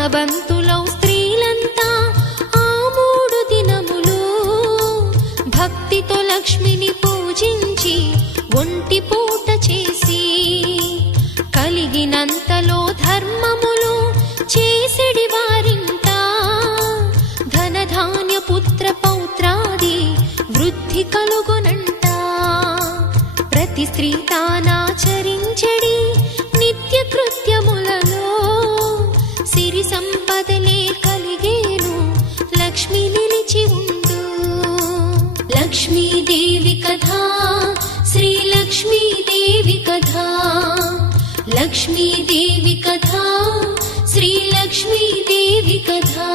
ధనవంతులౌ స్త్రీలంతా ఆ 3 దినములు భక్తితో లక్ష్మిని పూజించి ఒంటి పూట చేసి కలిగినంతలో ధర్మములు చేసిడి వారింట ధనధాన్య పుత్ర పౌత్రాది వృద్ధి కలుగునంట. ప్రతి స్త్రీ తానాచరించెడి నిత్య కృత్యములలో సిరి సంపదలే కలిగేను లక్ష్మి నిలిచి ఉండు. లక్ష్మీదేవి కథా శ్రీ లక్ష్మీదేవి కథా లక్ష్మీదేవి కథా శ్రీ లక్ష్మీదేవి కథా.